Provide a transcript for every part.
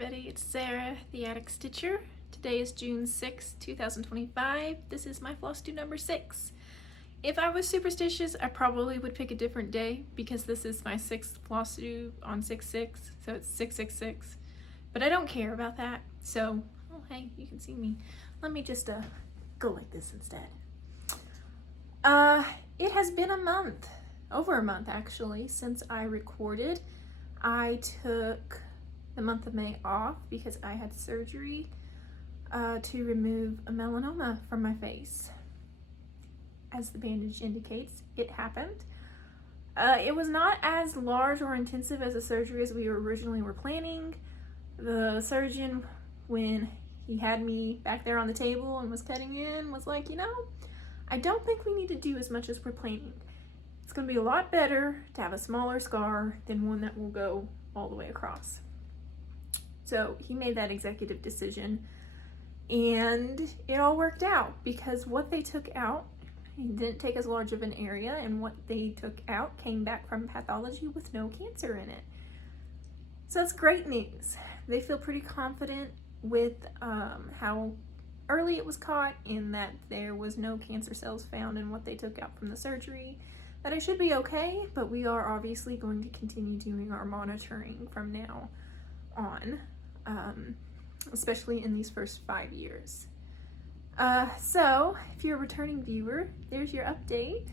everybody, it's Sarah, the Attic Stitcher. Today is June 6, 2025. This is my Flosstube number 6. If I was superstitious, I probably would pick a different day because this is my 6th Flosstube on 6/6, so it's 666. But I don't care about that, so, oh hey, you can see me. Let me just go like this instead. It has been a month, over a month actually, since I recorded. I took the month of May off because I had surgery to remove a melanoma from my face. As the bandage indicates, it happened. It was not as large or intensive as a surgery as we originally were planning. The surgeon, when he had me back there on the table and was cutting in, was like, I don't think we need to do as much as we're planning. It's going to be a lot better to have a smaller scar than one that will go all the way across. So he made that executive decision, and it all worked out because what they took out, it didn't take as large of an area, and what they took out came back from pathology with no cancer in it. So that's great news. They feel pretty confident with how early it was caught and that there was no cancer cells found in what they took out from the surgery. That I should be okay, but we are obviously going to continue doing our monitoring from now on, especially in these first 5 years. So if you're a returning viewer, there's your update.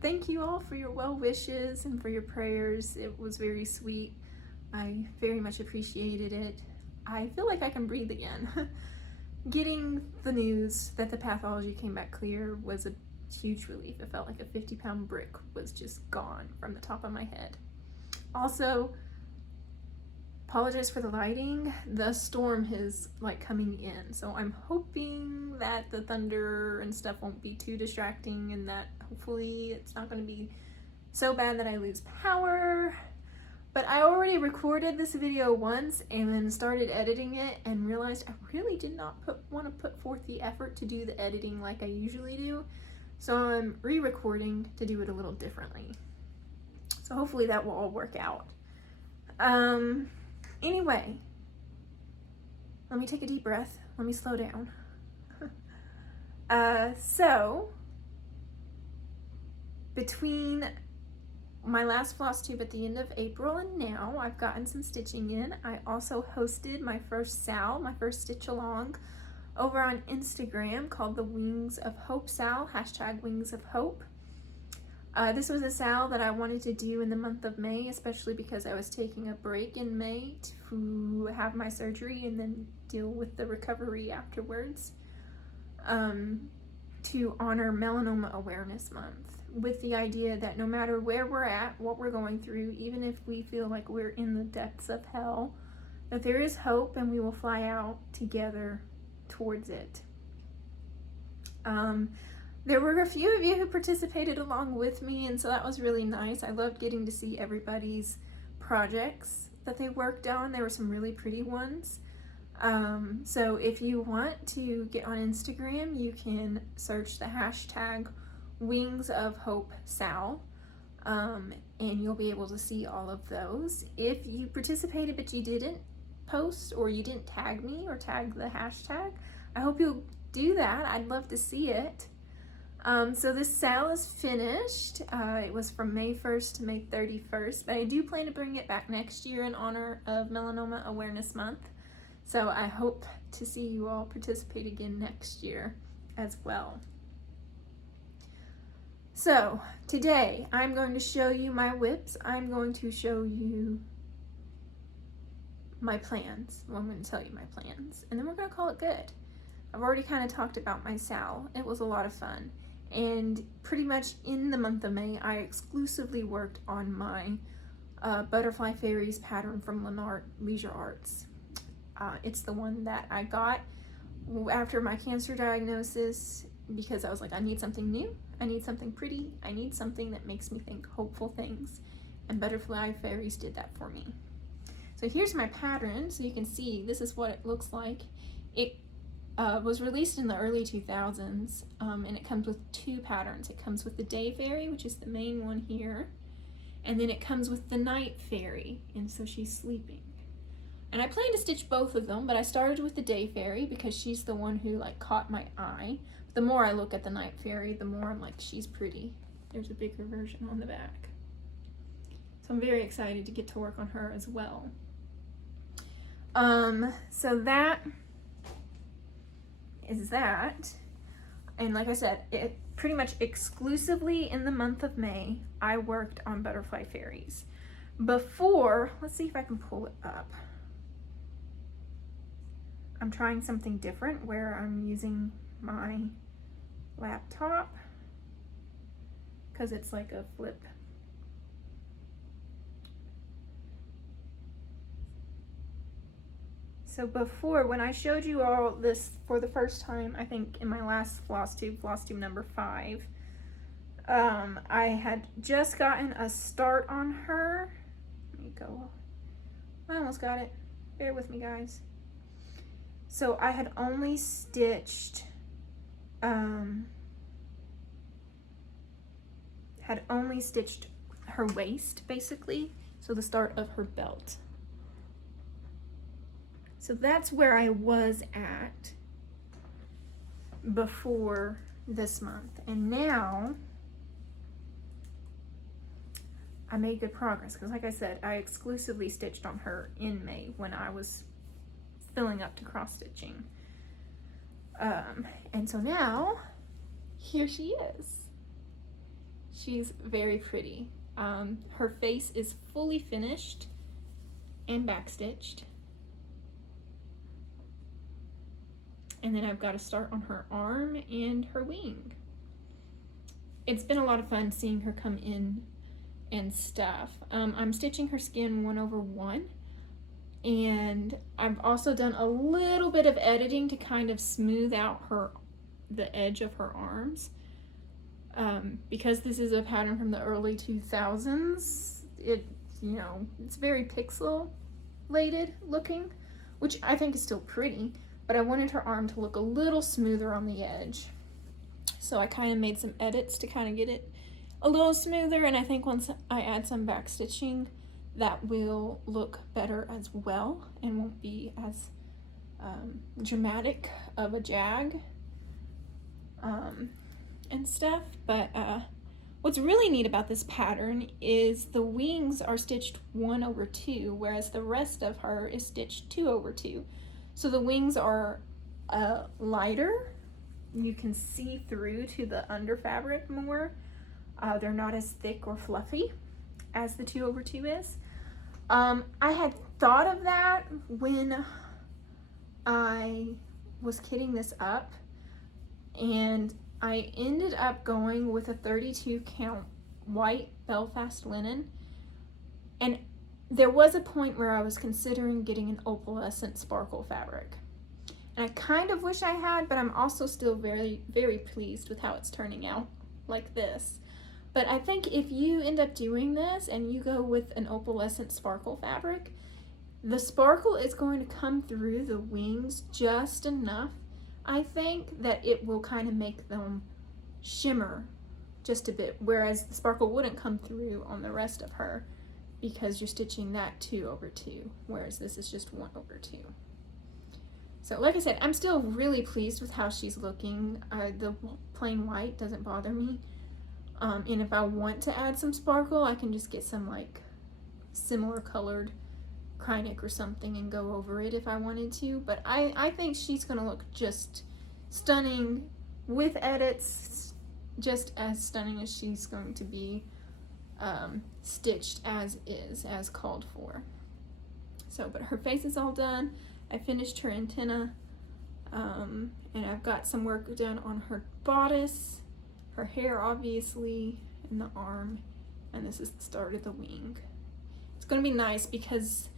Thank you all for your well wishes and for your prayers. It was very sweet. I very much appreciated it. I feel like I can breathe again. Getting the news that the pathology came back clear was a huge relief. It felt like a 50-pound brick was just gone from the top of my head. Also, apologize for the lighting. The storm is like coming in, so I'm hoping that the thunder and stuff won't be too distracting and that hopefully it's not going to be so bad that I lose power. But I already recorded this video once and then started editing it and realized I really did not want to put forth the effort to do the editing like I usually do. So I'm re-recording to do it a little differently. So hopefully that will all work out. Anyway, let me take a deep breath. Let me slow down. So between my last Flosstube at the end of April and now, I've gotten some stitching in. I also hosted my first SAL, my first stitch along, over on Instagram called the Wings of Hope SAL, hashtag Wings of Hope. This was a SAL that I wanted to do in the month of May, especially because I was taking a break in May to have my surgery and then deal with the recovery afterwards, to honor Melanoma Awareness Month, with the idea that no matter where we're at, what we're going through, even if we feel like we're in the depths of hell, that there is hope and we will fly out together towards it. There were a few of you who participated along with me, and so that was really nice. I loved getting to see everybody's projects that they worked on. There were some really pretty ones. So if you want to get on Instagram, you can search the hashtag Wings of Hope Sal, and you'll be able to see all of those. If you participated but you didn't post or you didn't tag me or tag the hashtag, I hope you'll do that. I'd love to see it. So this SAL is finished. It was from May 1st to May 31st, but I do plan to bring it back next year in honor of Melanoma Awareness Month. So I hope to see you all participate again next year as well. So today I'm going to show you my whips. I'm going to show you my plans. Well, I'm going to tell you my plans, and then we're going to call it good. I've already kind of talked about my SAL. It was a lot of fun. And pretty much in the month of May, I exclusively worked on my Butterfly Fairies pattern from Lenart Leisure Arts. It's the one that I got after my cancer diagnosis because I was like, I need something new, I need something pretty, I need something that makes me think hopeful things. And Butterfly Fairies did that for me. So here's my pattern, so you can see this is what it looks like. It was released in the early 2000s, and it comes with 2 patterns. It comes with the Day Fairy, which is the main one here, and then it comes with the Night Fairy, and so she's sleeping. And I plan to stitch both of them, but I started with the day fairy because she's the one who like caught my eye. The more I look at the night fairy, the more I'm like, she's pretty. There's a bigger version on the back. So I'm very excited to get to work on her as well. So that is that. And like I said, it pretty much exclusively in the month of May, I worked on Butterfly Fairies. Before, let's see if I can pull it up. I'm trying something different where I'm using my laptop because it's like a flip. So before, when I showed you all this for the first time, I think in my last Flosstube number 5, I had just gotten a start on her. Let me go. I almost got it. Bear with me, guys. So I had only stitched, her waist, basically. So the start of her belt. So that's where I was at before this month. And now I made good progress because like I said, I exclusively stitched on her in May when I was filling up to cross stitching. And so now here she is. She's very pretty. Her face is fully finished and backstitched. And then I've got to start on her arm and her wing. It's been a lot of fun seeing her come in and stuff. I'm stitching her skin 1/1, and I've also done a little bit of editing to kind of smooth out the edge of her arms. Because this is a pattern from the early 2000s, it's very pixelated looking, which I think is still pretty. But I wanted her arm to look a little smoother on the edge. So I kind of made some edits to kind of get it a little smoother, and I think once I add some back stitching, that will look better as well and won't be as dramatic of a jag and stuff. But what's really neat about this pattern is the wings are stitched 1/2, whereas the rest of her is stitched 2/2. So the wings are lighter. You can see through to the under fabric more. They're not as thick or fluffy as the 2/2 is. I had thought of that when I was kitting this up, and I ended up going with a 32 count white Belfast linen, and there was a point where I was considering getting an opalescent sparkle fabric. And I kind of wish I had, but I'm also still very, very pleased with how it's turning out like this. But I think if you end up doing this and you go with an opalescent sparkle fabric, the sparkle is going to come through the wings just enough, I think, that it will kind of make them shimmer just a bit, whereas the sparkle wouldn't come through on the rest of her, because you're stitching that 2/2, whereas this is just 1/2. So like I said, I'm still really pleased with how she's looking. The plain white doesn't bother me. And if I want to add some sparkle, I can just get some like similar colored Krynic or something and go over it if I wanted to. But I think she's gonna look just stunning with edits, just as stunning as she's going to be stitched as is, as called for. So, but her face is all done. I finished her antenna, and I've got some work done on her bodice, her hair obviously, and the arm, and this is the start of the wing. It's going to be nice because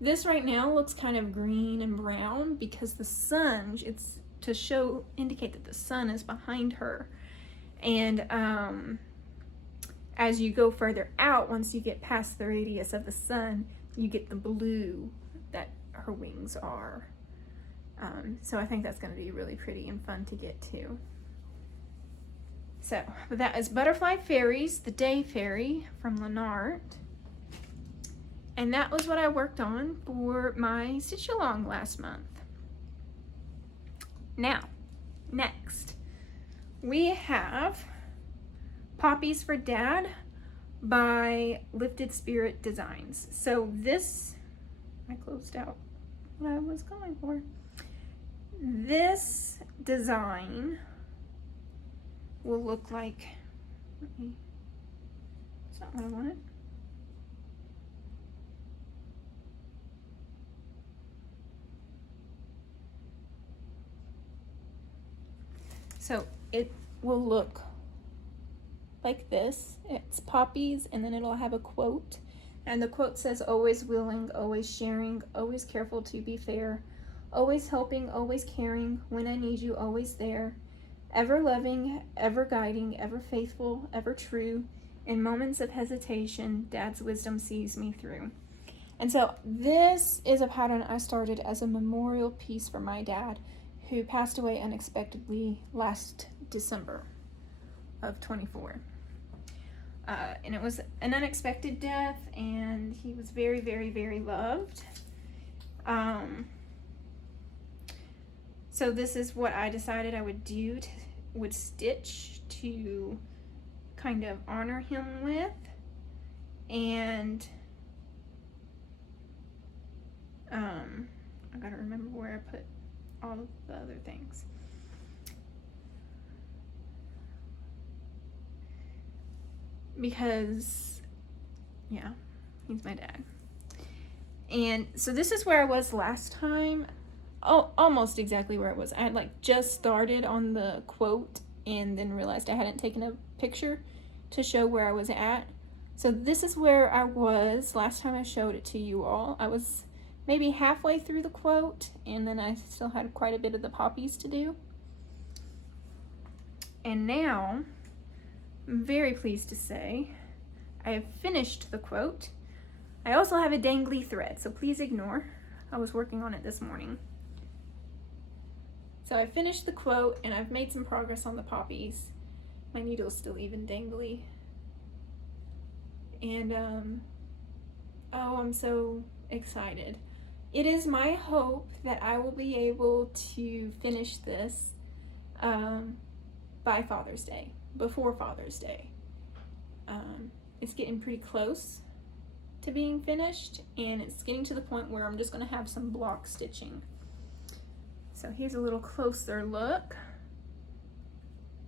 this right now looks kind of green and brown because the sun, it's to indicate that the sun is behind her. And as you go further out, once you get past the radius of the sun, you get the blue that her wings are. So I think that's going to be really pretty and fun to get to. So that is Butterfly Fairies, the Day Fairy from Lenart. And that was what I worked on for my stitch along last month. Now, next, we have Poppies for Dad by Lifted Spirit Designs. So this, I closed out what I was going for. This design will look like, it's not what I wanted. So it will look like this. It's poppies, and then it'll have a quote. And the quote says, always willing, always sharing, always careful to be fair, always helping, always caring, when I need you, always there, ever loving, ever guiding, ever faithful, ever true, in moments of hesitation, Dad's wisdom sees me through. And so this is a pattern I started as a memorial piece for my dad, who passed away unexpectedly last December of 24. And it was an unexpected death, and he was very, very, very loved. So this is what I decided I would do, would stitch to kind of honor him with. And I gotta remember where I put all of the other things. Because, yeah, he's my dad. And so this is where I was last time. Oh, almost exactly where I was. I had like just started on the quote and then realized I hadn't taken a picture to show where I was at. So this is where I was last time I showed it to you all. I was maybe halfway through the quote, and then I still had quite a bit of the poppies to do. And now, I'm very pleased to say, I have finished the quote. I also have a dangly thread, so please ignore. I was working on it this morning. So I finished the quote, and I've made some progress on the poppies. My needle's still even dangly. And, oh, I'm so excited. It is my hope that I will be able to finish this by Father's Day, before Father's Day. It's getting pretty close to being finished, and it's getting to the point where I'm just going to have some block stitching. So here's a little closer look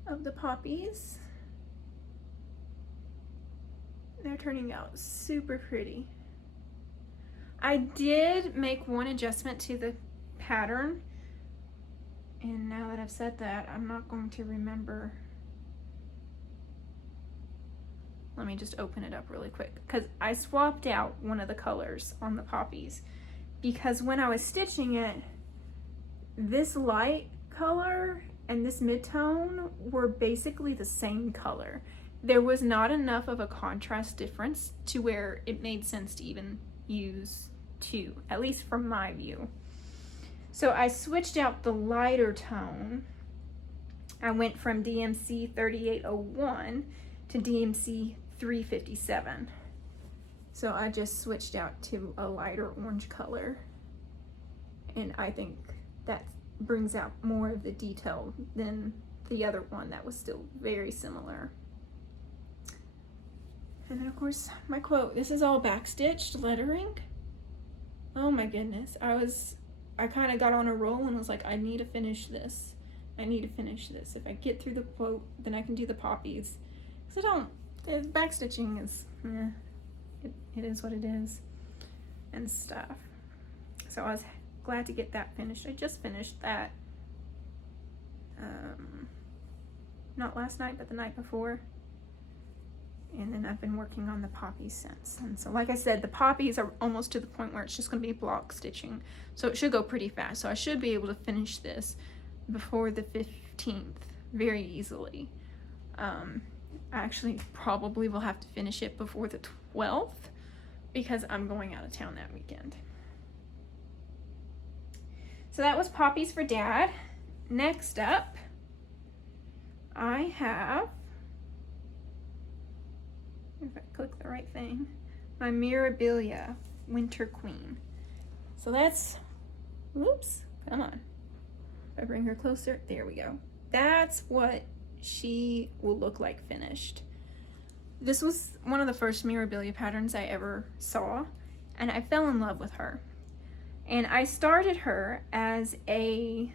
of the poppies. They're turning out super pretty. I did make one adjustment to the pattern, and now that I've said that, I'm not going to remember. Let me just open it up really quick, because I swapped out one of the colors on the poppies, because when I was stitching it, this light color and this mid-tone were basically the same color. There was not enough of a contrast difference to where it made sense to even use two, at least from my view. So I switched out the lighter tone. I went from DMC 3801 to DMC 357. So I just switched out to a lighter orange color, and I think that brings out more of the detail than the other one that was still very similar. And then of course my quote. This is all backstitched lettering. Oh my goodness. I kind of got on a roll and was like, I need to finish this. I need to finish this. If I get through the quote, then I can do the poppies. Because the backstitching is, it is what it is and stuff. So I was glad to get that finished. I just finished that, not last night, but the night before. And then I've been working on the poppies since. And so like I said, the poppies are almost to the point where it's just going to be block stitching. So it should go pretty fast. So I should be able to finish this before the 15th very easily. I actually probably will have to finish it before the 12th because I'm going out of town that weekend. So that was Poppies for Dad. Next up, I have, if I click the right thing, my Mirabilia Winter Queen. So that's, whoops, come on. If I bring her closer, there we go. That's what she will look like finished. This was one of the first Mirabilia patterns I ever saw, and I fell in love with her. And I started her as a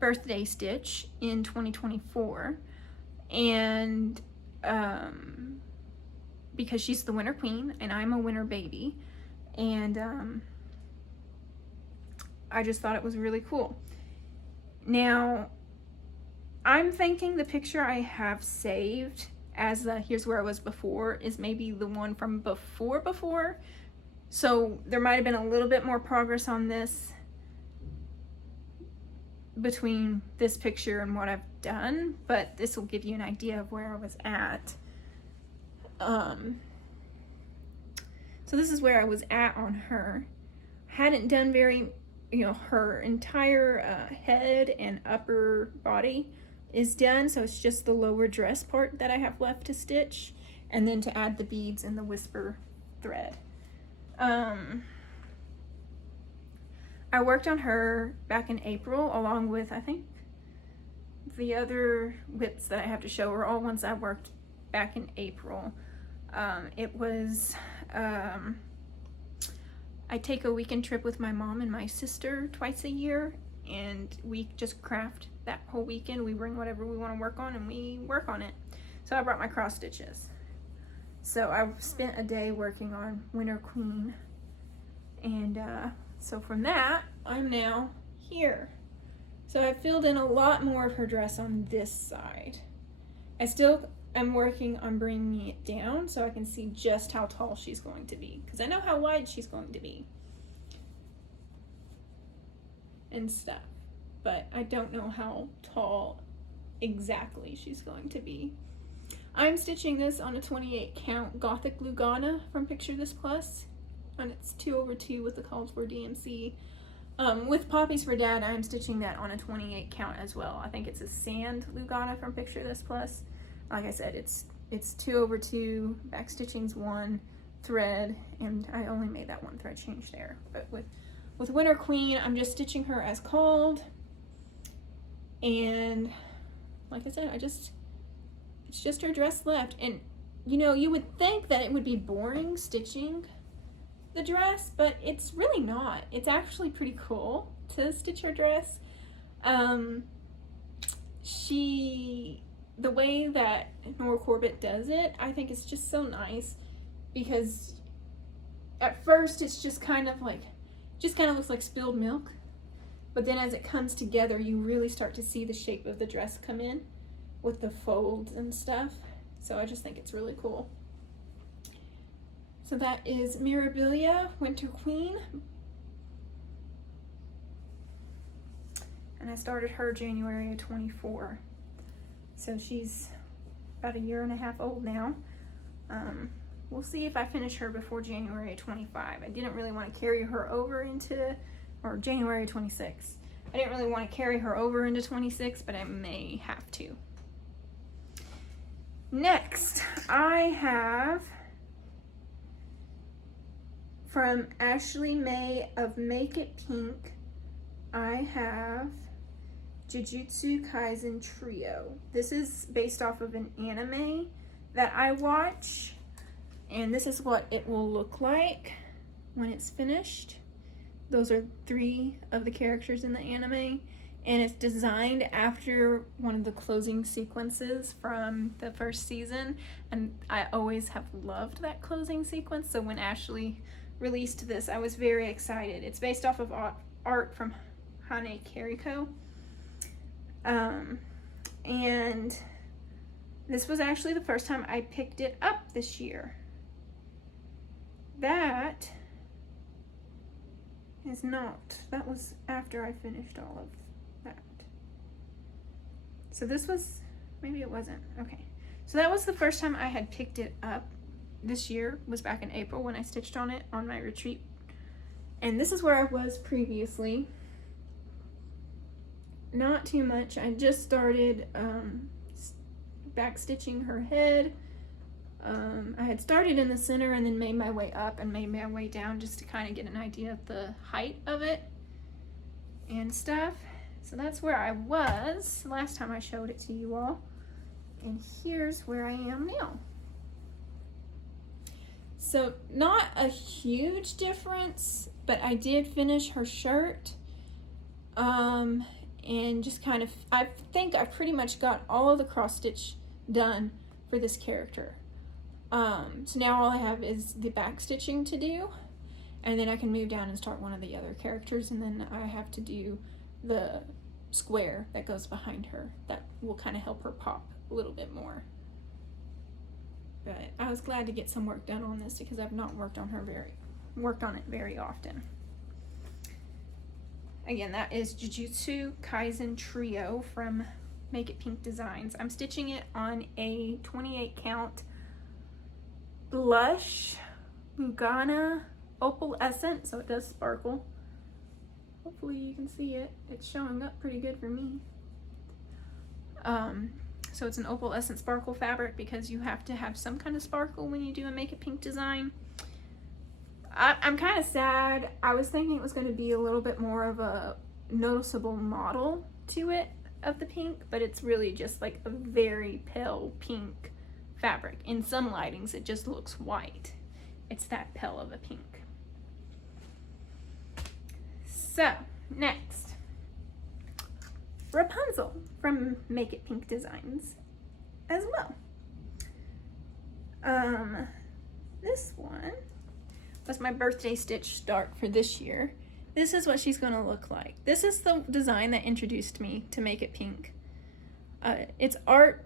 birthday stitch in 2024, and because she's the Winter Queen and I'm a winter baby, and I just thought it was really cool. Now I'm thinking the picture I have saved as the here's where I was before is maybe the one from before, so there might have been a little bit more progress on this between this picture and what I've done, but this will give you an idea of where I was at. So this is where I was at on her. Hadn't done very, her entire head and upper body is done, so it's just the lower dress part that I have left to stitch, and then to add the beads and the whisper thread. I worked on her back in April, along with, I think, the other whips that I have to show are all ones I worked back in April. It was, I take a weekend trip with my mom and my sister twice a year, and we just craft that whole weekend. We bring whatever we want to work on and we work on it. So I brought my cross stitches. So I spent a day working on Winter Queen, and so from that, I'm now here. So I filled in a lot more of her dress on this side. I still am working on bringing it down so I can see just how tall she's going to be, because I know how wide she's going to be and stuff, but I don't know how tall exactly she's going to be. I'm stitching this on a 28 count Gothic Lugana from Picture This Plus, and it's 2/2 with the called for DMC. With Poppies for Dad, I'm stitching that on a 28 count as well. I think it's a sand Lugana from Picture This Plus. Like I said, it's 2/2, back stitching's 1 thread, and I only made that 1 thread change there. But with Winter Queen, I'm just stitching her as called, and like I said, it's just her dress left. And you would think that it would be boring stitching the dress, but it's really not. It's actually pretty cool to stitch her dress. The way that Nora Corbett does it, I think it's just so nice, because at first it's just kind of looks like spilled milk, but then as it comes together, you really start to see the shape of the dress come in with the folds and stuff. So I just think it's really cool. So that is Mirabilia Winter Queen, and I started her January of 24. So she's about 1.5 years old now. We'll see if I finish her before January of 25. I didn't really want to carry her over into, or January 26. I didn't really want to carry her over into 26, but I may have to. Next, I have from Ashley May of Make It Pink, I have Jujutsu Kaisen Trio. This is based off of an anime that I watch, and this is what it will look like when it's finished. Those are 3 of the characters in the anime, and it's designed after one of the closing sequences from the first season, and I always have loved that closing sequence, so when Ashley released this, I was very excited. It's based off of art from Hane Kariko. And this was actually the first time I picked it up this year. That is not. That was after I finished all of that. So this was, maybe it wasn't. Okay. So that was the first time I had picked it up this year, was back in April when I stitched on it on my retreat. And this is where I was previously. Not too much. I just started back stitching her head I had started in the center and then made my way up and made my way down just to kind of get an idea of the height of it and stuff. So that's where I was last time I showed it to you all. And here's where I am now. So not a huge difference, but I did finish her shirt. And just kind of, I think I pretty much got all of the cross stitch done for this character. So now all I have is the back stitching to do, and then I can move down and start one of the other characters, and then I have to do the square that goes behind her. That will kind of help her pop a little bit more. But I was glad to get some work done on this because I've not worked on it very often. Again, that is Jujutsu Kaisen Trio from Make It Pink Designs. I'm stitching it on a 28 count blush Mugana opalescent, so it does sparkle. Hopefully you can see it. It's showing up pretty good for me. So it's an opalescent sparkle fabric because you have to have some kind of sparkle when you do a Make It Pink design. I'm kind of sad. I was thinking it was going to be a little bit more of a noticeable model to it of the pink, but it's really just like a very pale pink fabric. In some lightings it just looks white. It's that pale of a pink. So next, Rapunzel from Make It Pink Designs as well. This one was my birthday stitch start for this year. This is what she's going to look like. This is the design that introduced me to Make It Pink. It's art.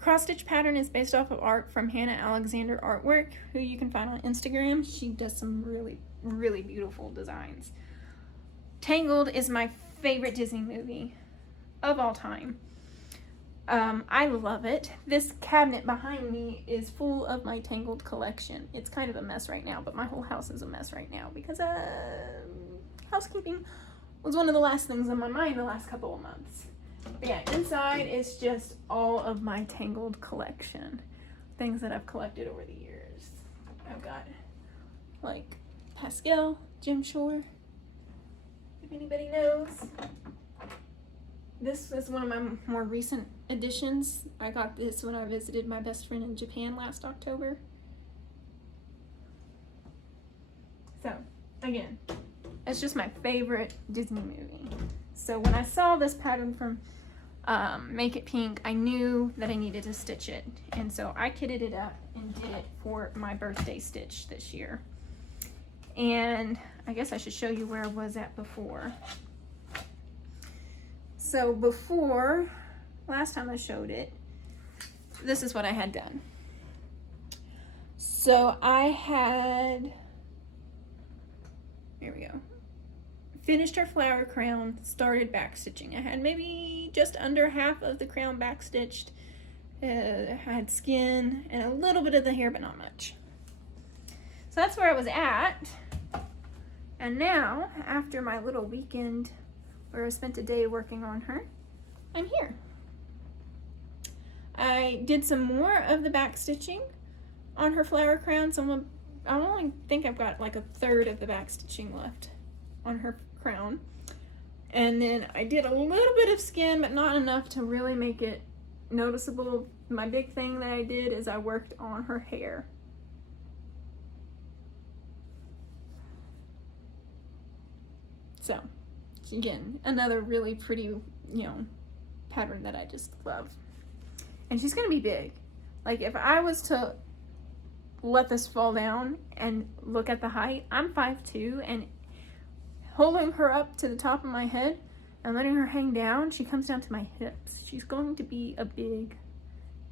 Cross stitch pattern is based off of art from Hannah Alexander Artwork, who you can find on Instagram. She does some really, really beautiful designs. Tangled is my favorite Disney movie of all time. I love it. This cabinet behind me is full of my Tangled collection. It's kind of a mess right now, but my whole house is a mess right now because housekeeping was one of the last things on my mind the last couple of months. But yeah, inside is just all of my Tangled collection. Things that I've collected over the years. I've got like Pascal, Jim Shore, if anybody knows. This is one of my more recent additions. I got this when I visited my best friend in Japan last October. So, again, it's just my favorite Disney movie. So when I saw this pattern from Make It Pink, I knew that I needed to stitch it. And so I kitted it up and did it for my birthday stitch this year. And I guess I should show you where I was at before. So before, last time I showed it, this is what I had done. So I had, here we go, finished her flower crown, started back stitching. I had maybe just under half of the crown back stitched. I had skin and a little bit of the hair, but not much. So that's where I was at. And now, after my little weekend where I spent a day working on her, I'm here. I did some more of the back stitching on her flower crown. I only think I've got like a third of the back stitching left on her crown. And then I did a little bit of skin, but not enough to really make it noticeable. My big thing that I did is I worked on her hair. So, again, another really pretty, pattern that I just love. And she's gonna be big. Like, if I was to let this fall down and look at the height, I'm 5'2", and holding her up to the top of my head and letting her hang down, she comes down to my hips. She's going to be a big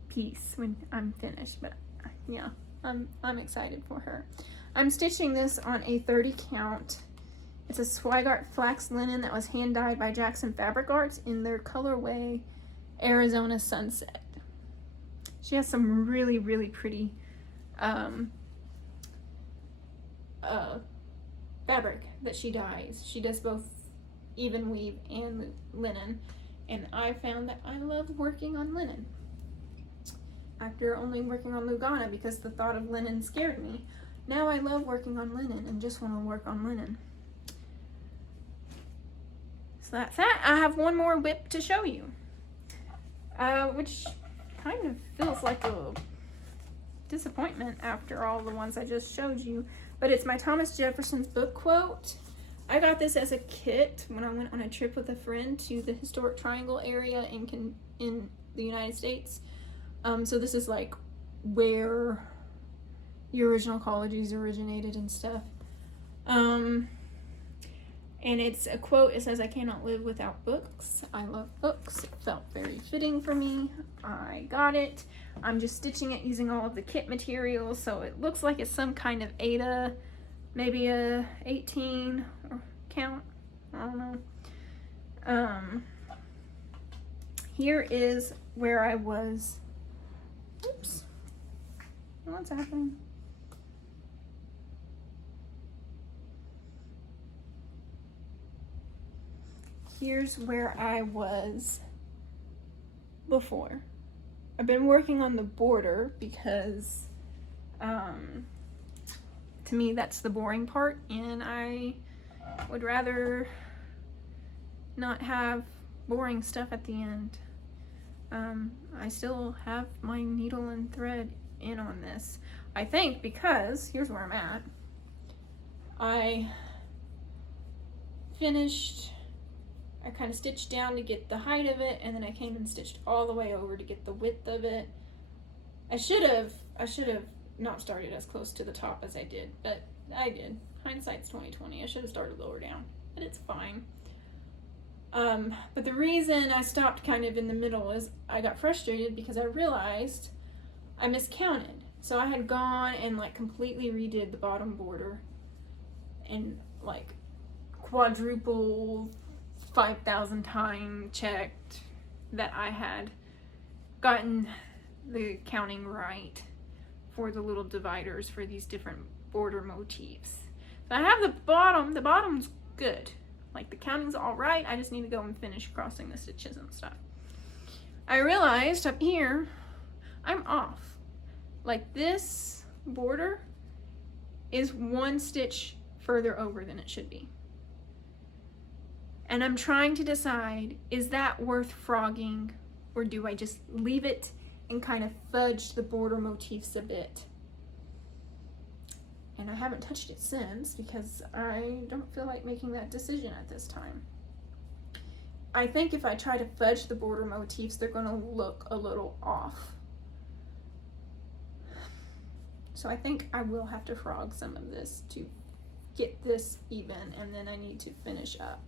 piece when I'm finished, but yeah, I'm excited for her. I'm stitching this on a 30 count. It's a Swigart flax linen that was hand dyed by Jackson Fabric Arts in their colorway Arizona Sunset. She has some really, really pretty fabric that she dyes. She does both even weave and linen, and I found that I love working on linen. after only working on Lugana because the thought of linen scared me. Now I love working on linen and just want to work on linen. So that's that. I have one more whip to show you, which kind of feels like a disappointment after all the ones I just showed you, but it's my Thomas Jefferson's book quote. I got this as a kit when I went on a trip with a friend to the historic Triangle area in the United States. So this is like where the original colleges originated and stuff. And it's a quote. It says, "I cannot live without books. I love books." It felt very fitting for me. I got it. I'm just stitching it using all of the kit materials, so it looks like it's some kind of Ada, maybe a 18 or count. I don't know. Here is where I was. Oops. What's happening? Here's where I was before. I've been working on the border because to me that's the boring part, and I would rather not have boring stuff at the end. I still have my needle and thread in on this, I think, because here's where I'm at. I kind of stitched down to get the height of it, and then I came and stitched all the way over to get the width of it. I should have not started as close to the top as I did, but I did. Hindsight's 20/20. I should have started lower down, but it's fine. But the reason I stopped kind of in the middle is I got frustrated because I realized I miscounted. So I had gone and like completely redid the bottom border and like quadruple 5,000 times checked that I had gotten the counting right for the little dividers for these different border motifs. So I have the bottom's good. Like the counting's all right. I just need to go and finish crossing the stitches and stuff. I realized up here, I'm off. Like this border is one stitch further over than it should be. And I'm trying to decide, is that worth frogging, or do I just leave it and kind of fudge the border motifs a bit? And I haven't touched it since because I don't feel like making that decision at this time. I think if I try to fudge the border motifs, they're going to look a little off. So I think I will have to frog some of this to get this even, and then I need to finish up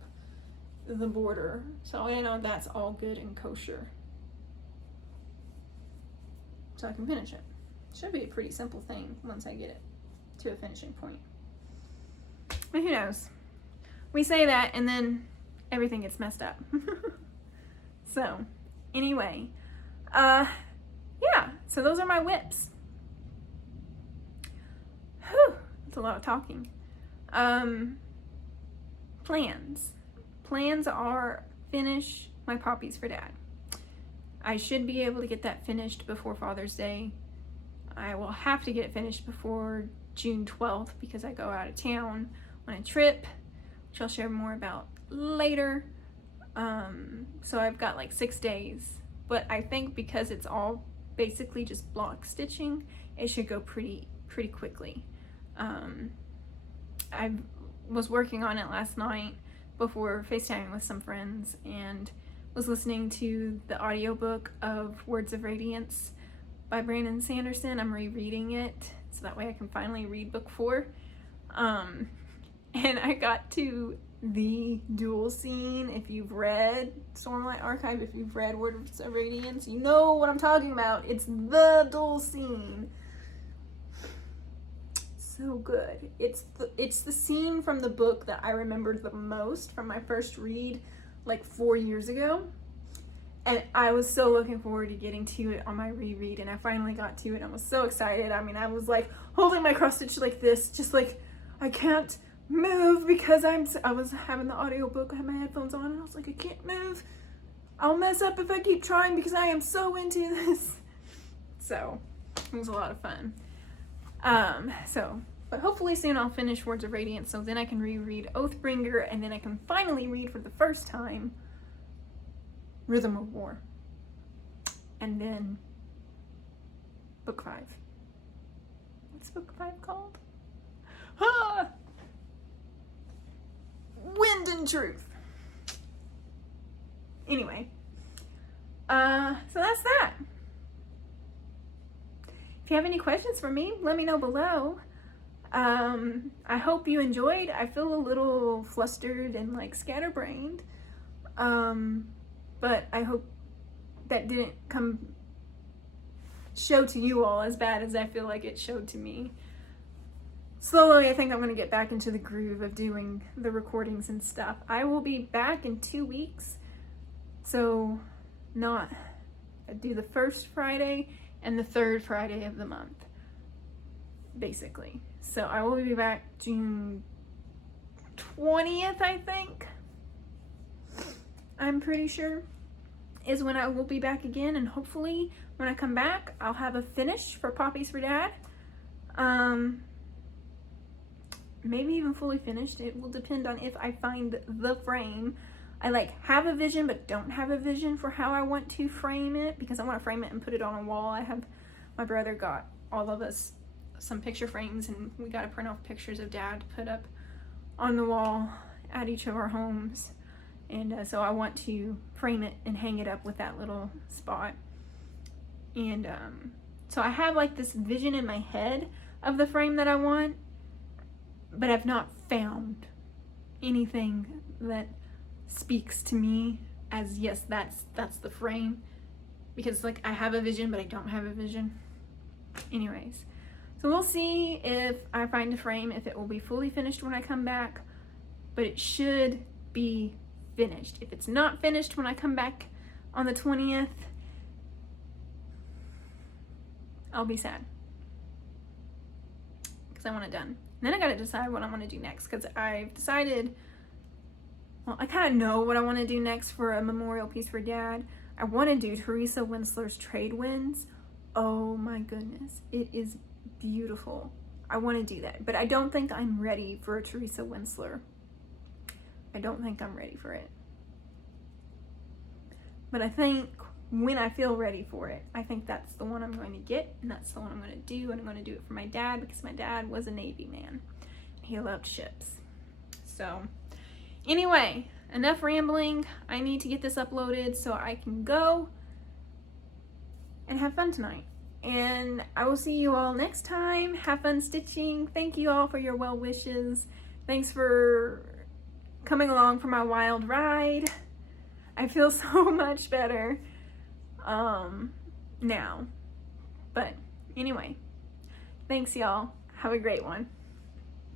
the border, so I know that's all good and kosher, so I can finish it. Should be a pretty simple thing once I get it to a finishing point, but who knows? We say that and then everything gets messed up. So anyway, yeah, so those are my whips. Whew, that's a lot of talking. Plans are finish my Poppies for Dad. I should be able to get that finished before Father's Day. I will have to get it finished before June 12th because I go out of town on a trip, which I'll share more about later. So I've got like 6 days, but I think because it's all basically just block stitching, it should go pretty quickly. I was working on it last night before FaceTiming with some friends and was listening to the audiobook of Words of Radiance by Brandon Sanderson. I'm rereading it so that way I can finally read book 4. And I got to the duel scene. If you've read Stormlight Archive, if you've read Words of Radiance, you know what I'm talking about. It's the duel scene. So good. It's the scene from the book that I remembered the most from my first read like 4 years ago, and I was so looking forward to getting to it on my reread, and I finally got to it. I was so excited. I mean, I was like holding my cross stitch like this, just like I can't move because I was having the audiobook, I had my headphones on, and I was like, I can't move. I'll mess up if I keep trying because I am so into this. So it was a lot of fun. But hopefully soon I'll finish Words of Radiance, so then I can reread Oathbringer, and then I can finally read for the first time Rhythm of War. And then Book 5. What's Book 5 called? Ah! Wind and Truth. Anyway, so that's that. If you have any questions for me, let me know below. I hope you enjoyed. I feel a little flustered and like scatterbrained. But I hope that didn't show to you all as bad as I feel like it showed to me. Slowly, I think I'm going to get back into the groove of doing the recordings and stuff. I will be back in 2 weeks. So, I do the first Friday and the third Friday of the month, basically. So I will be back June 20th, I think. I'm pretty sure is when I will be back again, and hopefully when I come back, I'll have a finish for Poppies for Dad. Maybe even fully finished. It will depend on if I find the frame. I have a vision but don't have a vision for how I want to frame it, because I want to frame it and put it on a wall. My brother got all of us some picture frames, and we got to print off pictures of Dad to put up on the wall at each of our homes. And so I want to frame it and hang it up with that little spot. And so I have this vision in my head of the frame that I want, but I've not found anything that speaks to me as, yes, that's the frame, because I have a vision but I don't have a vision. Anyways, so we'll see if I find a frame, if it will be fully finished when I come back, but it should be finished. If it's not finished when I come back on the 20th, I'll be sad, because I want it done. And then I gotta decide what I want to do next, because I've decided, well, I kind of know what I want to do next for a memorial piece for Dad. I want to do Teresa Winsler's Trade Winds. Oh my goodness, it is beautiful. I want to do that, but I don't think I'm ready for a Teresa Winsler. I don't think I'm ready for it. But I think when I feel ready for it, I think that's the one I'm going to get, and that's the one I'm going to do, and I'm going to do it for my dad, because my dad was a Navy man. He loved ships. So anyway, enough rambling. I need to get this uploaded so I can go and have fun tonight. And I will see you all next time. Have fun stitching. Thank you all for your well wishes. Thanks for coming along for my wild ride. I feel so much better now. But anyway, thanks y'all. Have a great one.